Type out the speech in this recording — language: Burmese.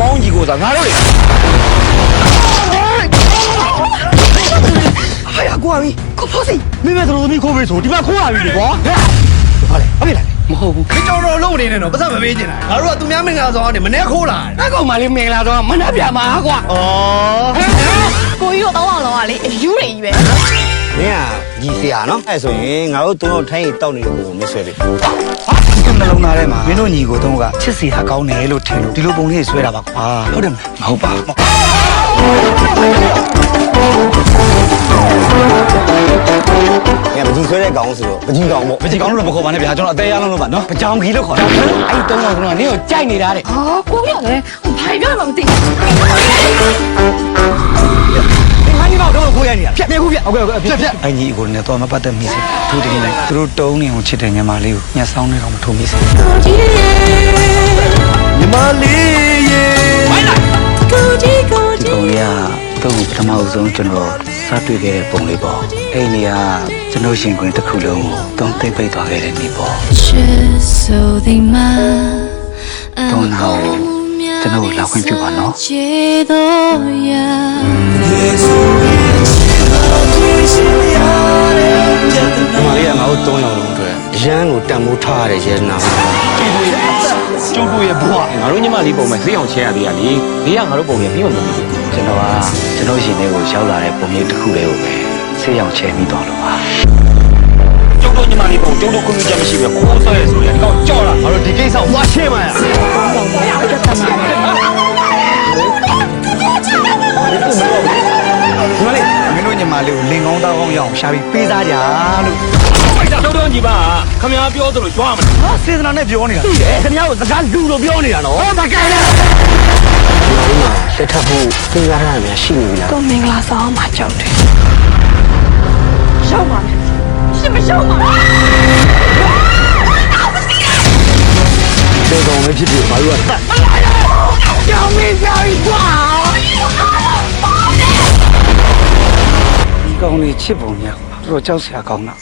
မောင်းကြီးကိုသာငါတို့လေဟာရကွာမီကိုဖို့စီမင်းမတို့သမီးခိုးပေးဆိုဒီမှာခိုးရပြီလေကွာဟာလေဟုတ်ပြီလားမဟုတ်ဘူးခင်တော်လုံးနေနေတော့ပတ်စံမပေးချင်တာငါတို့ကသူများမင်္ဂလာဆောင်ကနေမနေ့ခိုးလာအဲ့ကောင်မလေးမင်္ဂလာဆောင်မနှက်ပြမှာကွာဩကိုကြီးတို့တော့လောကလေအယူတွေကြီးပဲမင်းကကြီးစရာနော်အဲ့ဆိုရင်ငါတို့သုံးတော့ထိုင်းရီတောက်နေတဲ့ကိုမဆွဲပြီဟာဒီကနှလုံးသားထဲမှာမင်းတို့ညီကိုသုံးကချစ်စီဟာကောင်းတယ်လို့ထင်လို့ဒီလိုပုံလေးဆွဲတာပါကွာဟုတ်တယ်မဟုတ်ပါဘူးပကြီးဆွဲတဲ့ကောင်ဆိုတော့ပကြီးကောင်ပေါ့ပကြီးကောင်လို့မခေါ်ပါနဲ့ဗျာကျွန်တော်အသေးရလုံးလို့ပါနော်ပကြောင်ကြီးလို့ခေါ်တာအဲ့တုံးကောင်ကနင်းကိုကြိုက်နေတာတဲ့ဟာကိုကြီးကလည်းဘာပြောမှမသိငါညီမတော့ခိုးရနေတာဖြတ်ခုဖြတ်ဟုတ်ကဲ့ဖြတ်အဲ့ညီကိုလည်းတော့မပတ်သက်မိစေသူတကယ်လည်းသူတို့တုံးနေအောင်ချစ်တဲ့ညီမလေးကိုညှက်ဆောင်နေတော့မထုံမိစေညီမလေးရေဝိုင်းလိုက်ကိုကြီးပုံလေးကတော့ပထမဆုံးကျွန်တော်စတွေ့ခဲ့တဲ့ပုံလေးပေါ့အဲ့ဒီကကျွန်တော်ရှင်ခွင်တစ်ခုလုံးကိုတုံးသိမ့်ပိတ်သွားခဲ့တဲ့နေ့ပေါ့တုံးတော့ကျွန်တော်လာခွင့်ပြုပါနော်မလေးကငါတို့3ယောက်လုံးအတွက်ရန်ကိုတန်ဖိုးထားရတဲ့ရဲနာကျုပ်တို့ရဲ့ဘွားငါတို့ညီမလေးပုံမဲ့ဈေးအောင်ချဲရသေးရလေဘေးကငါတို့ပုံရပြီးမှမပြီးဘူးကျွန်တော်ရှင်လေးကိုရောက်လာတဲ့ပုံလေးတစ်ခုလေးကိုပဲဆေးရောင်ချဲပြီးသွားလို့ပါကျုပ်တို့ညီမလေးပုံကျုပ်တို့ခွင့်ပြုချက်မရှိဘူးခိုးဆွဲရဆိုရင်ဒီကောင်ကြောက်လာငါတို့ဒီကိစ္စကိုသွားရှင်းပါရမင်းတို့ညီမလေးကိုလင်ကောင်းတောင်းအောင်ရအောင်ရှာပြီးပေးစားကြလို့တို့ညီမခမရပြောသလိုကြွားမလားစေတနာနဲ့ပြောနေတာခင်ဗျားကိုစကားလူလိုပြောနေတာနော်မကဲနဲ့လက်ထပ်ဖို့စဉ်းစားရမယ်ရှိနေပြီလားကိုမင်္ဂလာဆောင်မှာကြောက်တယ်ရောက်ပါမယ်ရှင်မရောက်ပါဘူးကောင်လည်းဖြစ်ဖြစ်ဘာလို့ကတတ်ကြောင်မင်းကြောင်ကွာဒီကောင်လေးချစ်ပုံညာတော်ကြောက်စရာကောင်းတာ